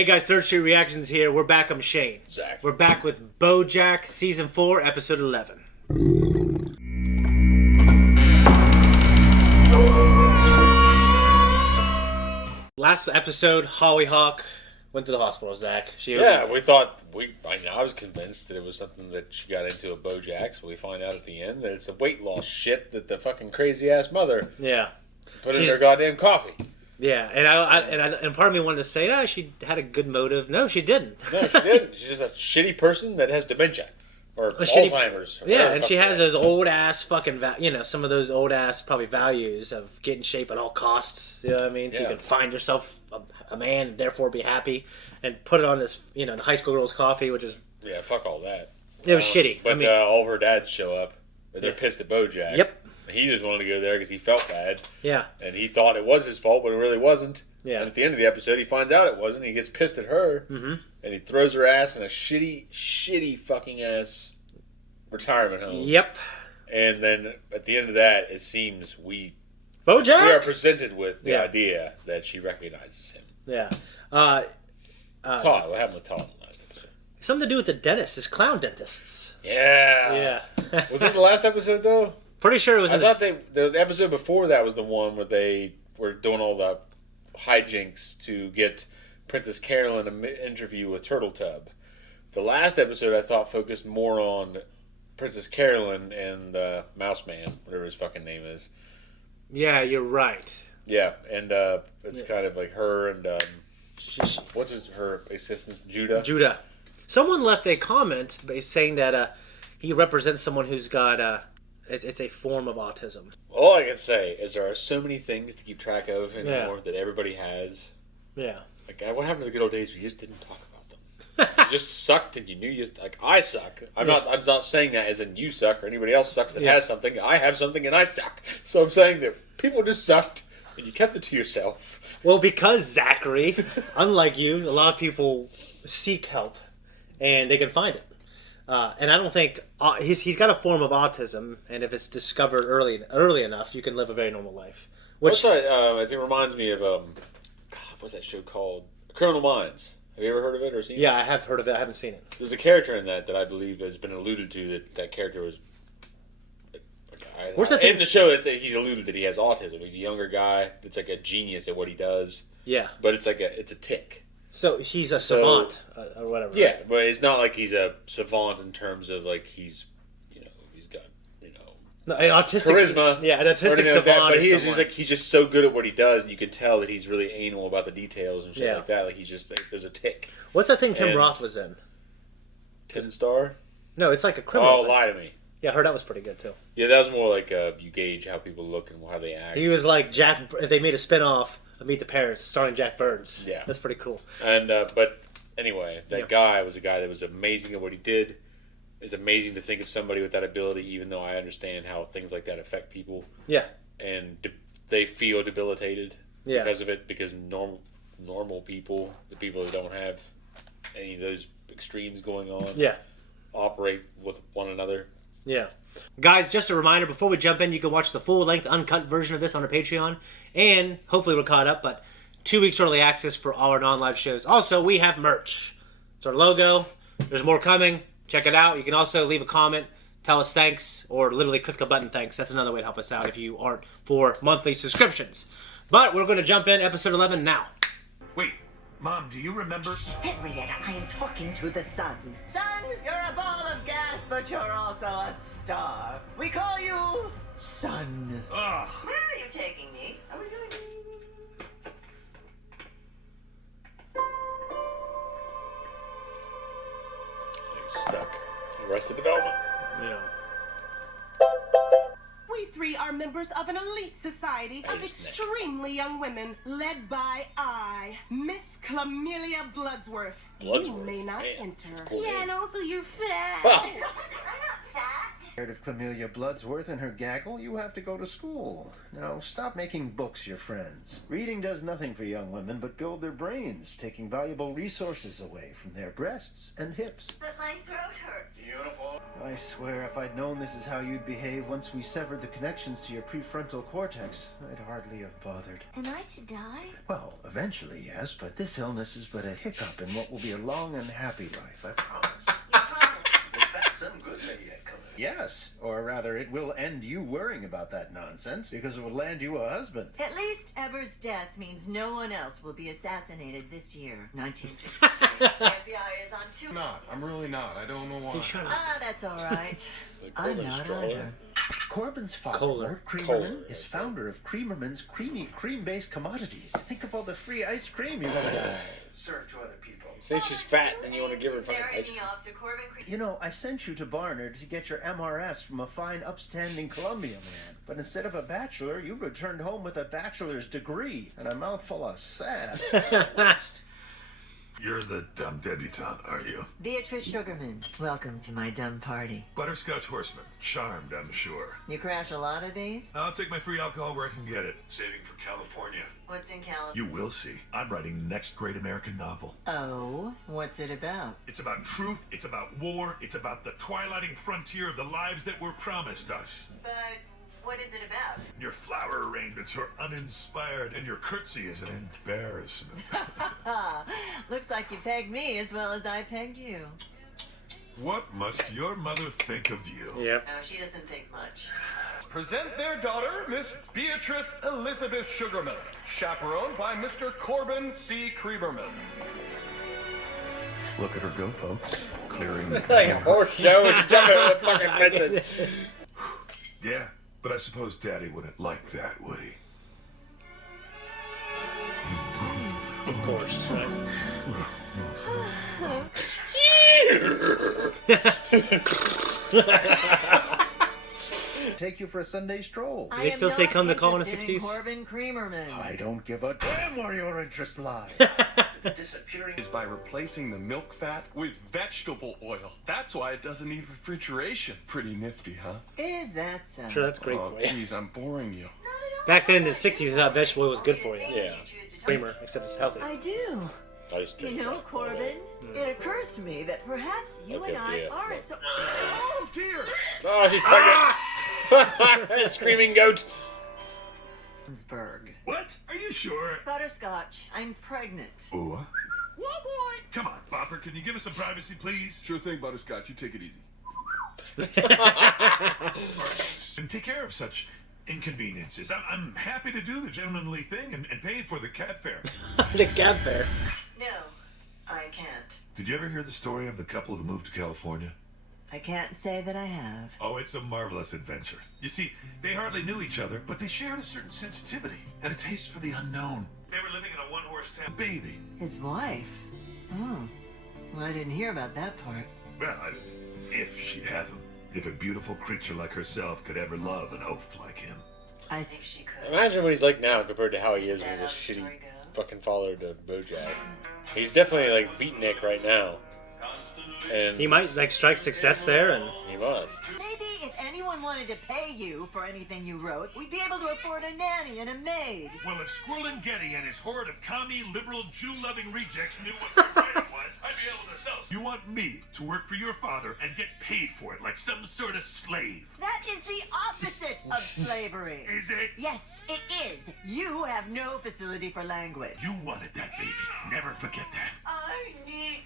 Hey guys, Third Street Reactions here. We're back. I'm Shane. Zack. We're back with BoJack Season 4, Episode 11. Last episode, Holly Hawk went to the hospital, Zack. I was convinced that it was something that she got into a BoJack, so we find out at the end that it's a weight loss shit that the fucking crazy-ass mother put in her goddamn coffee. Yeah, and part of me wanted to say, she had a good motive. No, she didn't. No, she didn't. She's just a shitty person that has dementia. Or Alzheimer's. Or and she has those old-ass fucking, some of those old-ass probably values of get in shape at all costs. You know what I mean? So you can find yourself a man and therefore be happy and put it on this, the high school girl's coffee, which is... Yeah, fuck all that. It was shitty. But all of her dads show up. They're pissed at BoJack. Yep. He just wanted to go there because he felt bad. Yeah. And he thought it was his fault, but it really wasn't. Yeah. And at the end of the episode, he finds out it wasn't. He gets pissed at her. Mm-hmm. And he throws her ass in a shitty fucking ass retirement home. Yep. And then at the end of that, it seems BoJack? we are presented with the idea that she recognizes him. Yeah. Todd. What happened with Todd in the last episode? Something to do with the dentist, his clown dentists. Yeah. Yeah. Was it the last episode, though? Pretty sure it was. I thought the episode before that was the one where they were doing all the hijinks to get Princess Carolyn an interview with Turtletub. The last episode I thought focused more on Princess Carolyn and Mouse Man, whatever his fucking name is. Yeah, you're right. Yeah, and it's kind of like her and what's her assistant, Judah. Someone left a comment saying that he represents someone who's got it's a form of autism. All I can say is there are so many things to keep track of anymore that everybody has. Yeah. Like, what happened to the good old days? We just didn't talk about them. You just sucked, and you knew I suck. I'm not saying that as in you suck or anybody else sucks that has something. I have something, and I suck. So I'm saying that people just sucked, and you kept it to yourself. Well, because Zachary, unlike you, a lot of people seek help, and they can find it. And I don't think he's got a form of autism, and if it's discovered early enough, you can live a very normal life. Which I think reminds me of what's that show called? Criminal Minds. Have you ever heard of it or seen it? Yeah, I have heard of it. I haven't seen it. There's a character in that I believe has been alluded to that character was. Where's that in the show? He's alluded that he has autism. He's a younger guy that's like a genius at what he does. Yeah, but it's a tick. So he's a savant or whatever. Yeah, but it's not like he's a savant in terms of like he's got an autistic charisma. Yeah, an autistic savant. But he's just so good at what he does, and you can tell that he's really anal about the details and shit like that. Like there's a tick. What's that thing Tim Roth was in? Tin Star? No, it's like a criminal. Oh, Lie to Me. Yeah, I heard that was pretty good too. Yeah, that was more like you gauge how people look and how they act. He was like Jack. If they made a spin-off of Meet the Parents starring Jack Burns. Yeah, that's pretty cool. And but anyway, that guy was a guy that was amazing at what he did. It's amazing to think of somebody with that ability, even though I understand how things like that affect people. Yeah, and they feel debilitated because of it. Because normal people, the people who don't have any of those extremes going on, operate with one another. Yeah. Guys, just a reminder, before we jump in, you can watch the full-length, uncut version of this on our Patreon. And hopefully we're caught up, but 2 weeks early access for all our non-live shows. Also, we have merch. It's our logo. There's more coming. Check it out. You can also leave a comment, tell us thanks, or literally click the button thanks. That's another way to help us out if you aren't for monthly subscriptions. But we're going to jump in episode 11 now. Wait. Mom, do you remember? Henrietta, I am talking to the sun. Sun, you're a ball of gas, but you're also a star. We call you Sun. Ugh. Where are you taking me? Are we going? Stuck. Arrested Development. Yeah. We three are members of an elite society of extremely young women, led by Miss Clamelia Bloodsworth. You may not enter. Cool and also you're fat. Well. I'm not fat. Scared of Camellia Bloodsworth and her gaggle? You have to go to school. Now, stop making books your friends. Reading does nothing for young women but build their brains, taking valuable resources away from their breasts and hips. But my throat hurts. I swear, if I'd known this is how you'd behave once we severed the connections to your prefrontal cortex, I'd hardly have bothered. Am I to die? Well, eventually, yes, but this illness is but a hiccup in what will be a long and happy life, I promise. You promise? In fact, some good may yet come. Yes, or rather, it will end you worrying about that nonsense, because it will land you a husband. At least Ever's death means no one else will be assassinated this year. 1963. The FBI is on two. I'm really not. I don't know why. Shut up. Ah, that's all right. I'm not either. Corbin's father, Kohler. Lord Creamerman, Kohler, is founder of Creamerman's cream-based commodities. Think of all the free ice cream you're gonna serve to other people. Since she's fat, then you want to give her fucking Marry ice me cream. off to Corbin Creek. You know, I sent you to Barnard to get your MRS from a fine, upstanding Columbia man. But instead of a bachelor, you returned home with a bachelor's degree and a mouthful of sass. You're the dumb debutante, are you? Beatrice Sugarman, welcome to my dumb party. Butterscotch Horseman. Charmed, I'm sure. You crash a lot of these? I'll take my free alcohol where I can get it. Saving for California. What's in California? You will see. I'm writing the next great American novel. Oh, what's it about? It's about truth, it's about war, it's about the twilighting frontier of the lives that were promised us. But what is it about? Your flower arrangements are uninspired, and your curtsy is an embarrassment. Looks like you pegged me as well as I pegged you. What must your mother think of you? Yep. No, she doesn't think much. Present their daughter, Miss Beatrice Elizabeth Sugarman, chaperoned by Mr. Corbin C. Creamerman. Look at her go, folks. Clearing the Like a horse show and jumping on the fucking fences. Yeah, but I suppose Daddy wouldn't like that, would he? Of course. Right? Take you for a Sunday stroll. Do they still say come to call in the 60s? Corbin Creamerman. I don't give a damn where your interests lie. Disappearing Is by replacing the milk fat with vegetable oil. That's why it doesn't need refrigeration. Pretty nifty, huh? Is that so? Sure, that's great Oh, for you. geez, I'm boring you. Back then in the 60s, they thought vegetable oil was good for you. Yeah. Creamer, except it's healthy. I do. I just You drink know, that. Corbin, it occurs to me that perhaps you Okay, and I yeah. aren't so. Oh, dear! Oh, she's pregnant. Screaming goat. Waksburg. What? Are you sure? Butterscotch, I'm pregnant. Ooh. Come on, Bopper, can you give us some privacy, please? Sure thing, Butterscotch. You take it easy. And take care of such inconveniences. I'm happy to do the gentlemanly thing and pay for the cab fare. The cab fare. No, I can't. Did you ever hear the story of the couple who moved to California? I can't say that I have. Oh, it's a marvelous adventure. You see, they hardly knew each other, but they shared a certain sensitivity and a taste for the unknown. They were living in a one-horse town. Baby. His wife? Oh. Well, I didn't hear about that part. Well, if she'd have him. If a beautiful creature like herself could ever love an oaf like him. I think she could. Imagine what he's like now compared to how he is Isn't when that he's a how the shitty story goes? fucking follower to BoJack. He's definitely like beatnik right now. And He might like strike success there, and he must. Maybe if anyone wanted to pay you for anything you wrote, we'd be able to afford a nanny and a maid. Well, if Squirrelin' Getty and his horde of commie, liberal, Jew-loving rejects knew what their writing was, I'd be able to sell. You want me to work for your father and get paid for it like some sort of slave? That is the opposite of slavery. Is it? Yes, it is. You have no facility for language. You wanted that baby. Never forget that. I need.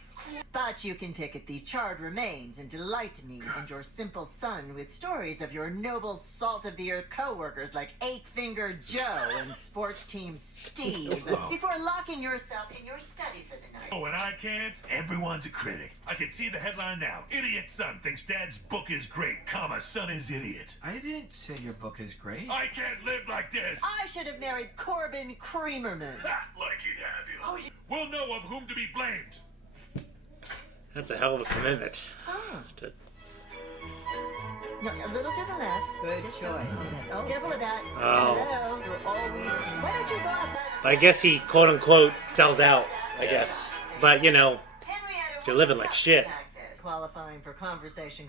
But you can pick at the charred remains and delight me and your simple son with stories of your noble salt-of-the-earth co-workers like Eight-Finger Joe and sports team Steve before locking yourself in your study for the night. Oh, and I can't? Everyone's a critic. I can see the headline now. Idiot son thinks dad's book is great, comma, son is idiot. I didn't say your book is great. I can't live like this. I should have married Corbin Creamerman. Ha, like he'd have you. We'll know of whom to be blamed. that's a hell of a commitment. Oh. To- No, a little to the left. Good choice. Oh, careful with that. Oh. Hello. You're always. Why don't you go outside? I guess he quote unquote sells out. I guess, but you know, Henrietta, you're living like shit. qualifying for conversation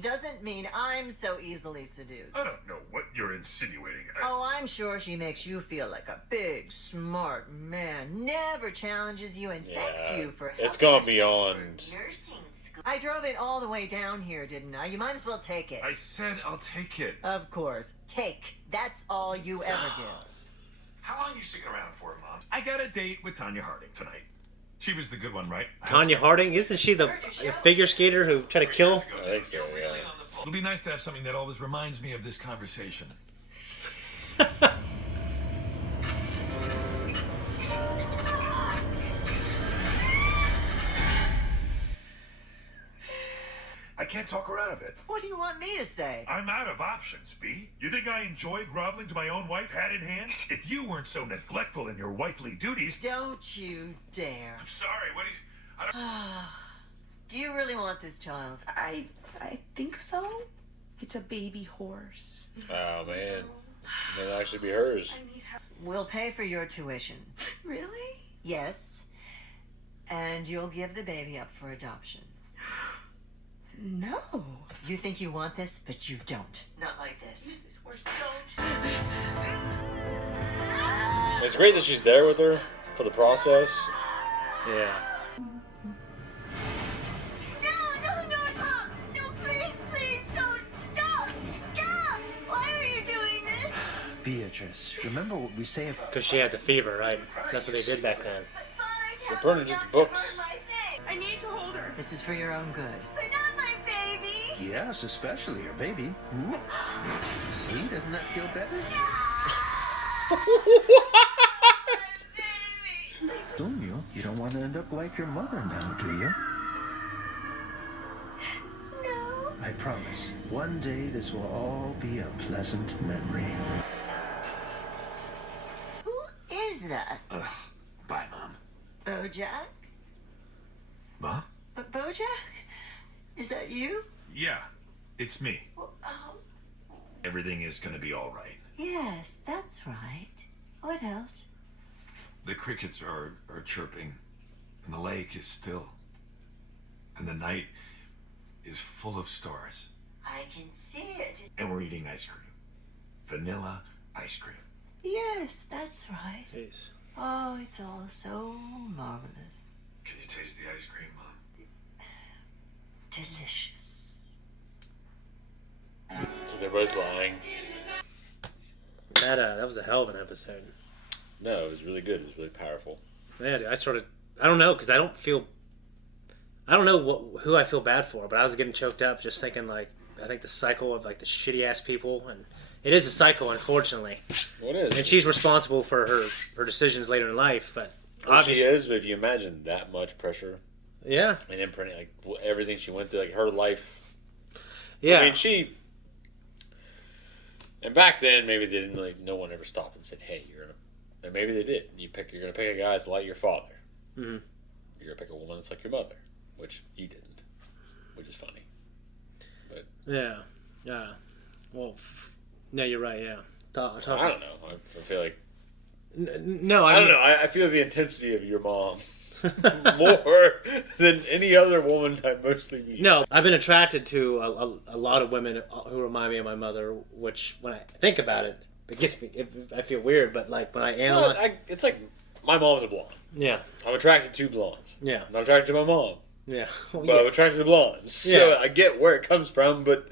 doesn't mean I'm so easily seduced. I don't know what you're insinuating. Oh, I'm sure she makes you feel like a big, smart man. Never challenges you and thanks you for helping It's gone us beyond. through nursing school. I drove it all the way down here, didn't I? You might as well take it. I said I'll take it. Of course. Take. That's all you ever do. How long you sticking around for, Mom? I got a date with Tanya Harding tonight. She was the good one, right? Tanya Harding? Isn't she the figure skater who tried to kill? I think so, yeah. It'll be nice to have something that always reminds me of this conversation. I can't talk her out of it. What do you want me to say? I'm out of options, B. You think I enjoy groveling to my own wife hat in hand? If you weren't so neglectful in your wifely duties... Don't you dare. I'm sorry, what do you... I don't... Do you really want this child? I think so. It's a baby horse. Oh, man. It might actually be hers. I need help. We'll pay for your tuition. Really? Yes. And you'll give the baby up for adoption. No. You think you want this, but you don't. Not like this. This horse don't. It's great that she's there with her for the process. Yeah. Beatrice, remember what we say about... Because she had the fever, right? That's what they did back then. They're burning just the books. I need to hold her. This is for your own good. But not my baby. Yes, especially your baby. See, doesn't that feel better? Soon you don't want to end up like your mother now, do you? No. I promise, one day this will all be a pleasant memory. Who is that? Bye, Mom. BoJack? Mom? BoJack? Is that you? Yeah, it's me. Oh, Everything is gonna be all right. yes, that's right. What else? The crickets are chirping, and the lake is still, and the night is full of stars, I can see it. and we're eating ice cream. Vanilla ice cream. Yes, that's right. Jeez. Oh, it's all so marvelous. Can you taste the ice cream, Mom? Delicious. So they're both lying. That was a hell of an episode. No, it was really good. It was really powerful. Yeah, dude, I don't know, because I don't know who I feel bad for, but I was getting choked up just thinking, like, I think the cycle of, like, the shitty-ass people, and it is a cycle, unfortunately. What is? And she's responsible for her decisions later in life, but Well, she obviously... is, but if you imagine that much pressure Yeah. and imprinting, like, everything she went through, like, her life. Yeah. I mean, and back then, maybe they didn't really, no one ever stopped and said, hey, and maybe they did. You're going to pick a guy that's like your father. Mm-hmm. You're going to pick a woman that's like your mother, which you didn't, which is funny. But Yeah. Well, no, you're right, yeah. I don't know. I feel like, No, I don't know. I feel the intensity of your mom more than any other woman I mostly meet. No, I've been attracted to a lot of women who remind me of my mother, which when I think about it, it gets me. I feel weird, but like when I analyze, It's like my mom's a blonde. yeah, I'm attracted to blondes. yeah, I'm not attracted to my mom, yeah, well, but I'm attracted to blondes. So Yeah. I get where it comes from, but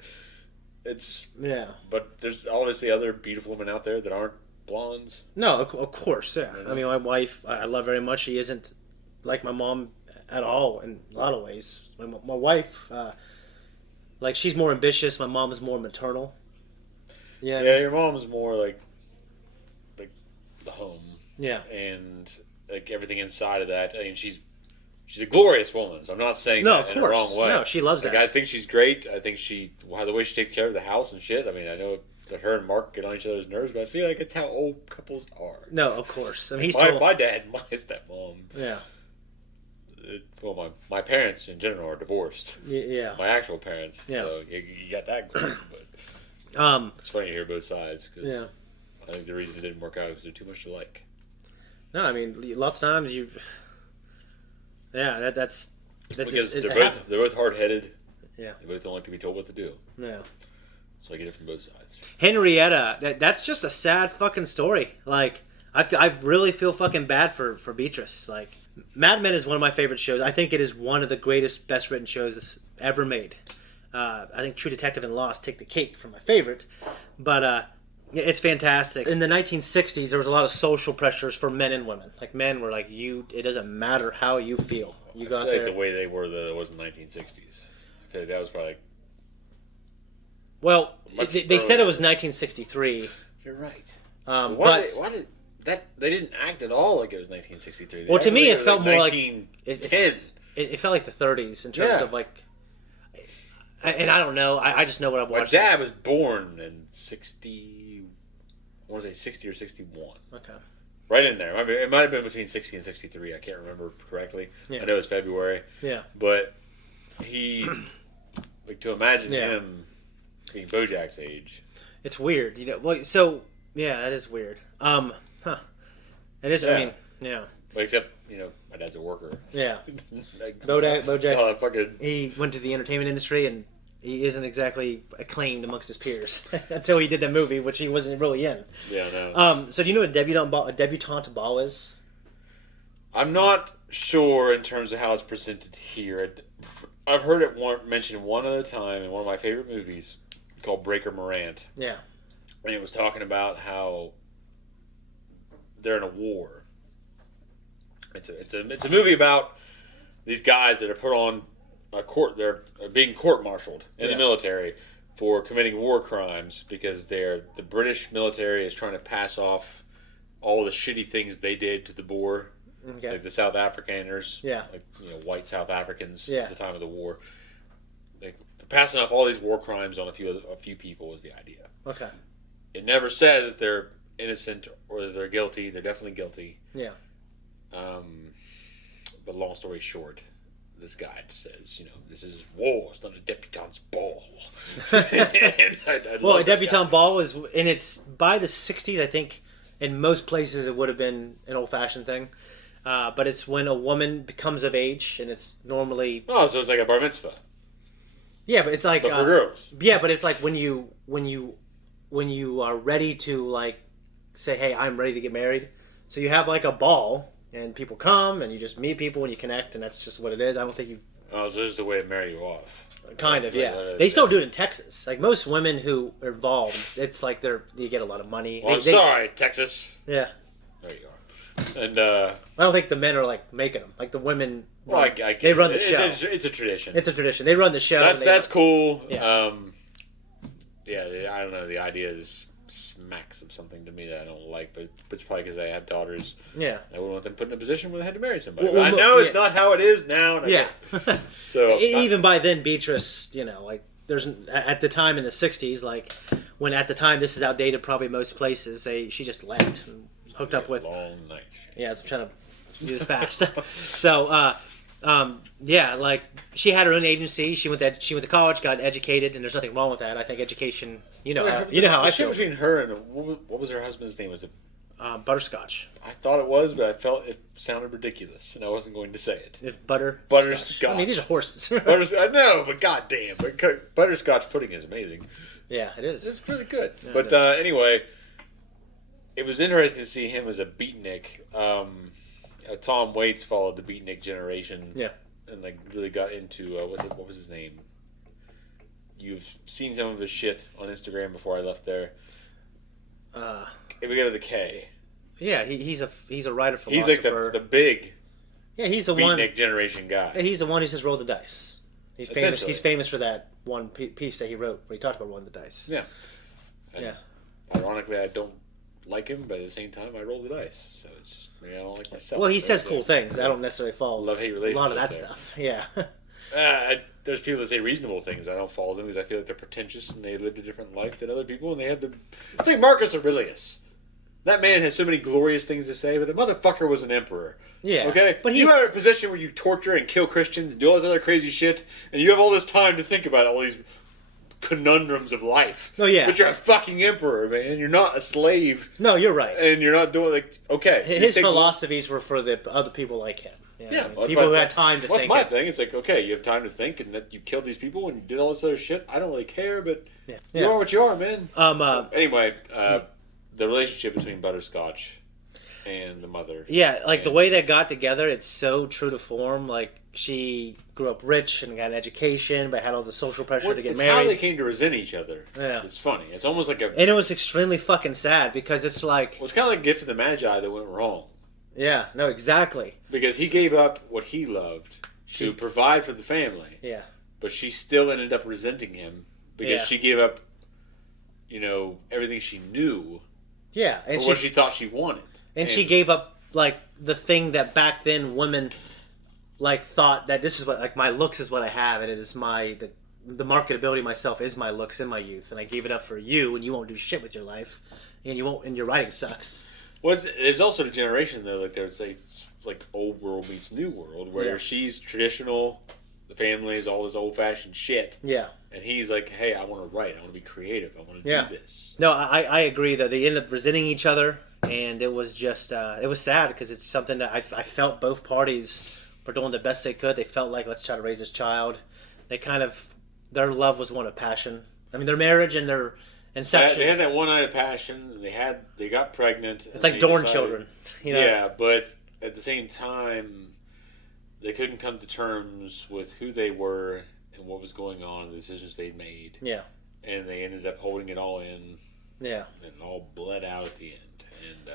yeah. But there's obviously other beautiful women out there that aren't blondes. No, of course, yeah. I mean, my wife, I love very much. She isn't like my mom at all in a lot of ways. My wife, like, she's more ambitious. My mom is more maternal. Yeah, Yeah, your mom's more like the home. yeah. And like everything inside of that. I mean, she's a glorious woman. So I'm not saying No, that of in the course. wrong way. No, she loves like, that. I think she's great. I think the way she takes care of the house and shit. I mean, I know that her and Mark get on each other's nerves, but I feel like it's how old couples are. No, of course. I mean, he's my still, dad and my stepmom. yeah, Well, my parents in general are divorced. yeah. My actual parents. Yeah. So you got that going. But it's funny to hear both sides. Cause Yeah. I think the reason it didn't work out is they're too much alike. No, I mean, a lot of times that's Because they're both hard-headed. Yeah. They both don't like to be told what to do. Yeah. So I get it from both sides. Henrietta, that's just a sad fucking story. Like, I really feel fucking bad for Beatrice. Like, Mad Men is one of my favorite shows. I think it is one of the greatest, best written shows ever made. I think True Detective and Lost take the cake for my favorite. But it's fantastic. In the 1960s, there was a lot of social pressures for men and women. Like, men were like, it doesn't matter how you feel. You got there. The way they were, it was in the 1960s. I feel like that was probably... Well, they said it was 1963. You're right. Why did that? They didn't act at all like it was 1963. Well, to me, it felt more like 1910. It felt like the 30s in terms of like. And I don't know. I just know what I've watched. My dad was born in 60. I want to say 60 or 61. Okay. Right in there. I mean, it might have been between 60 and 63. I can't remember correctly. Yeah. I know it's February. Yeah. But he, like, to imagine him being BoJack's age. It's weird, you know. Well, so yeah, that is weird. It is. Yeah. I mean, yeah. Well, except my dad's a worker. Yeah. Like, BoJack. Oh, fucking. He went to the entertainment industry and he isn't exactly acclaimed amongst his peers until he did that movie, which he wasn't really in. Yeah, no. So do you know what a debutante ball is? I'm not sure in terms of how it's presented here. I've heard it mentioned one other time in one of my favorite movies called Breaker Morant. Yeah. And it was talking about how they're in a war. It's a movie about these guys that are put on a court. They're being court-martialed in the military for committing war crimes because the British military is trying to pass off all the shitty things they did to the Boer, like the South Afrikaners, like white South Africans at the time of the war. They're passing off all these war crimes on a few people is the idea. Okay. It never says that they're innocent or that they're guilty. They're definitely guilty. Yeah. But long story short, this guy says, this is war. It's not a debutante's ball. Well, a debutante ball is, and it's by the 60s, I think, in most places it would have been an old-fashioned thing. But it's when a woman becomes of age, and it's normally... Oh, so it's like a bar mitzvah. Yeah, but it's like... But for girls. Yeah, but it's like when you are ready to, like, say, hey, I'm ready to get married. So you have, like, a ball... And people come, and you just meet people, and you connect, and that's just what it is. I don't think you... Oh, so this is the way to marry you off. Kind of, yeah. They still do it in Texas. Like, most women who are involved, it's like you get a lot of money. Well, I'm sorry, Texas. Yeah. There you are. And, I don't think the men are, like, making them. Like, the women... Well, they run the show. It's a tradition. It's a tradition. They run the show. That's cool. Yeah. I don't know. The idea is... smacks of something to me that I don't like, but it's probably because I have daughters. Yeah, I wouldn't want them put in a position where they had to marry somebody. Well, I know it's not how it is now. So even by then, Beatrice, like there's at the time in the '60s, like when at the time this is outdated, probably most places she just left and hooked up with. Long night. Yeah, so I'm trying to do this fast. So. Like she had her own agency. She went to college, got educated, and there's nothing wrong with that. I think education. How I feel. Between her and what was her husband's name? Was it Butterscotch? I thought it was, but I felt it sounded ridiculous, and I wasn't going to say it. It's Butterscotch. Butterscotch. I mean, these are horses. I know, but goddamn, butterscotch pudding is amazing. Yeah, it is. It's really good. Yeah, but anyway, it was interesting to see him as a beatnik. Tom Waits followed the beatnik generation. Yeah. And really got into what was his name? You've seen some of his shit on Instagram before I left there. If we go to the K. Yeah, he's a writer philosopher. He's like the big. Yeah, he's the beatnik generation guy. Yeah, he's the one who says roll the dice. He's famous. He's famous for that one piece that he wrote where he talked about rolling the dice. Yeah. And ironically, I don't like him, but at the same time, I roll the dice. So it's just, I don't like myself. Well, he says cool things. I don't necessarily follow love-hate relationship a lot of that stuff. Yeah. There's people that say reasonable things. I don't follow them because I feel like they're pretentious and they lived a different life than other people, and they have the. It's like Marcus Aurelius. That man has so many glorious things to say, but the motherfucker was an emperor. Yeah. Okay? But you are in a position where you torture and kill Christians and do all this other crazy shit, and you have all this time to think about all these conundrums of life. Oh, yeah. But you're a fucking emperor, man. You're not a slave. No, you're right. And you're not doing, okay. His philosophies were for the other people like him. Yeah, I mean, well, people who my- had time to What's think. my thing? It's like, okay, you have time to think, and that you killed these people and you did all this other shit. I don't really care, but you are what you are, man. Anyway, the relationship between Butterscotch and the mother. Yeah, like the way they got together, it's so true to form. Like she grew up rich and got an education, but had all the social pressure to get it's married. how they came to resent each other. Yeah. It's funny. It's almost like a. And it was extremely fucking sad because it's like. Well, it's kind of like Gift of the Magi that went wrong. Yeah, no, exactly. Because he gave up what he loved to provide for the family. Yeah. But she still ended up resenting him because she gave up, everything she knew. Yeah, and what she thought she wanted. And she gave up like the thing that back then women like thought that this is what like my looks is what I have and it is the marketability of myself is my looks in my youth and I gave it up for you and you won't do shit with your life and you won't and your writing sucks. Well, it's also the generation though. Like there's like old world meets new world, where she's traditional, the family is all this old fashioned shit. Yeah, and he's like, hey, I want to write, I want to be creative, I want to do this. No, I agree though. They ended up resenting each other, and it was just it was sad because it's something that I felt both parties were doing the best they could. They felt like let's try to raise this child. They kind of their love was one of passion. I mean, their marriage and their inception. They had that one night of passion. And they got pregnant. It's like Dorn children, Yeah, but at the same time, they couldn't come to terms with who they were and what was going on, the decisions they'd made. Yeah, and they ended up holding it all in. Yeah, and it all bled out at the end. And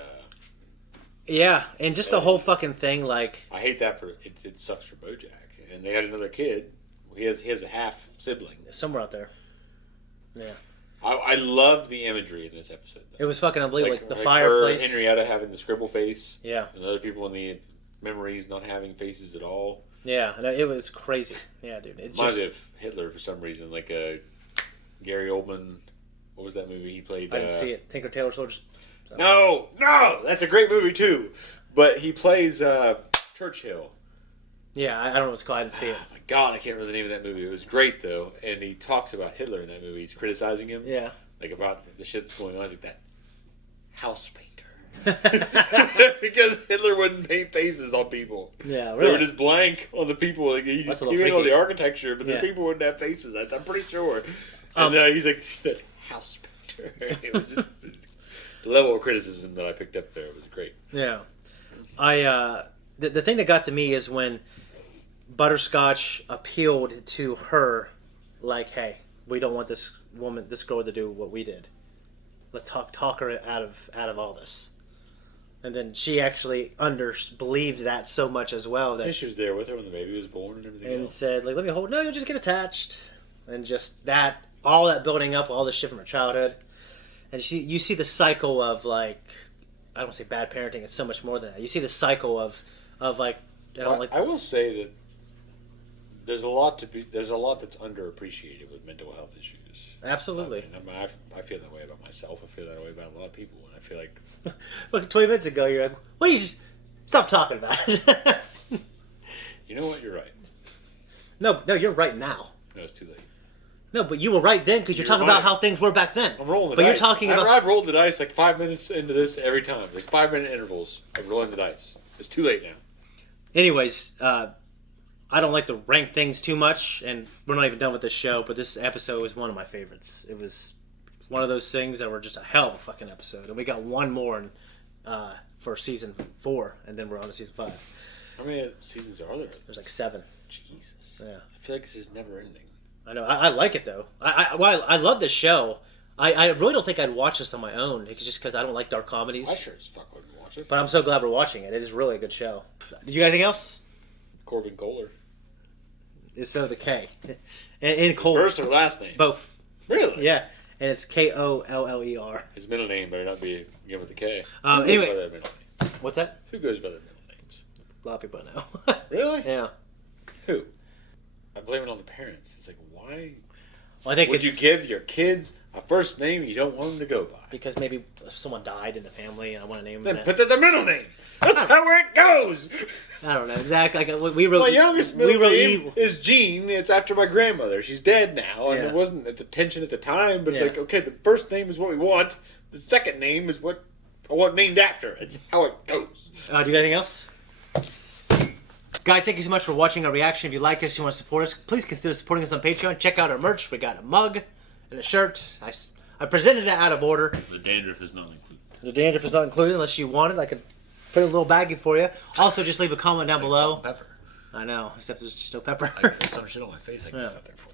yeah, and just the whole fucking thing. Like I hate that for it. It sucks for BoJack. And they had another kid. He has a half sibling somewhere out there. Yeah. I love the imagery in this episode. Though. It was fucking unbelievable. Like the like fireplace. Her, Henrietta having the scribble face. Yeah. And other people in the memories not having faces at all. Yeah, it was crazy. Yeah, dude. It reminds me of Hitler for some reason. Like Gary Oldman. What was that movie he played? I didn't see it. Tinker Tailor Soldier. So. No, that's a great movie too. But he plays Churchill. Yeah, I don't know what's called. I didn't see it. Oh my God, I can't remember the name of that movie. It was great though, and he talks about Hitler in that movie. He's criticizing him. Yeah, like about the shit that's going on. He's like that house painter, because Hitler wouldn't paint faces on people. Yeah, really. They were just blank on the people. Like he made all the architecture, but the people wouldn't have faces. I'm pretty sure. And he's like that house painter. It was just, the level of criticism that I picked up there was great. Yeah, the thing that got to me is when Butterscotch appealed to her, like, "Hey, we don't want this girl to do what we did. Let's talk her out of all this." And then she actually believed that so much as well that she was there with her when the baby was born and everything. And said, like, "Let me hold." No, you'll just get attached, and just that all that building up, all this shit from her childhood, and you see the cycle of like, I don't say bad parenting. It's so much more than that. You see the cycle of like. I will say that there's a lot that's underappreciated with mental health issues. Absolutely. I feel that way about myself. I feel that way about a lot of people, and I feel like. Look, 20 minutes ago, you're like, "Well, you just stop talking about it." You know what? You're right. No, you're right now. No, it's too late. No, but you were right then because you're talking about how things were back then. I'm rolling the dice. But you're talking about. I've rolled the dice like 5 minutes into this every time, like 5-minute intervals of rolling the dice. It's too late now. Anyways, I don't like to rank things too much, and we're not even done with this show, but this episode was one of my favorites. It was one of those things that were just a hell of a fucking episode, and we got one more for season 4, and then we're on to season 5. How many seasons are there? There's like 7. Jesus. Yeah. I feel like this is never ending. I know. I like it, though. I love this show. I really don't think I'd watch this on my own, just because I don't like dark comedies. I sure as fuck wouldn't watch it. But I'm so glad we're watching it. It is really a good show. Did you got anything else? Corbin Kohler. It's spelled with a K. And Kohler. First or last name? Both. Really? Yeah. And it's Koller. His middle name better not be given with a K. Anyway. By their middle name? What's that? Who goes by their middle names? A lot of people know. Really? Yeah. Who? I blame it on the parents. It's like, why would you give your kids a first name you don't want them to go by? Because maybe if someone died in the family and I want to name them that. Then put the middle name. That's how it goes. I don't know exactly. Like we wrote. My youngest middle name is Jean. It's after my grandmother. She's dead now, and it wasn't at the tension at the time. But it's like, okay, the first name is what we want. The second name is what I want named after. It's how it goes. Do you got anything else? Guys, thank you so much for watching our reaction. If you like us, you want to support us, please consider supporting us on Patreon. Check out our merch. We got a mug and a shirt. I presented it out of order. The dandruff is not included. The dandruff is not included unless you want it. I could put a little baggie for you. Also, just leave a comment down below. Pepper. I know, except there's just no pepper. I put some shit on my face. I can use that there for you.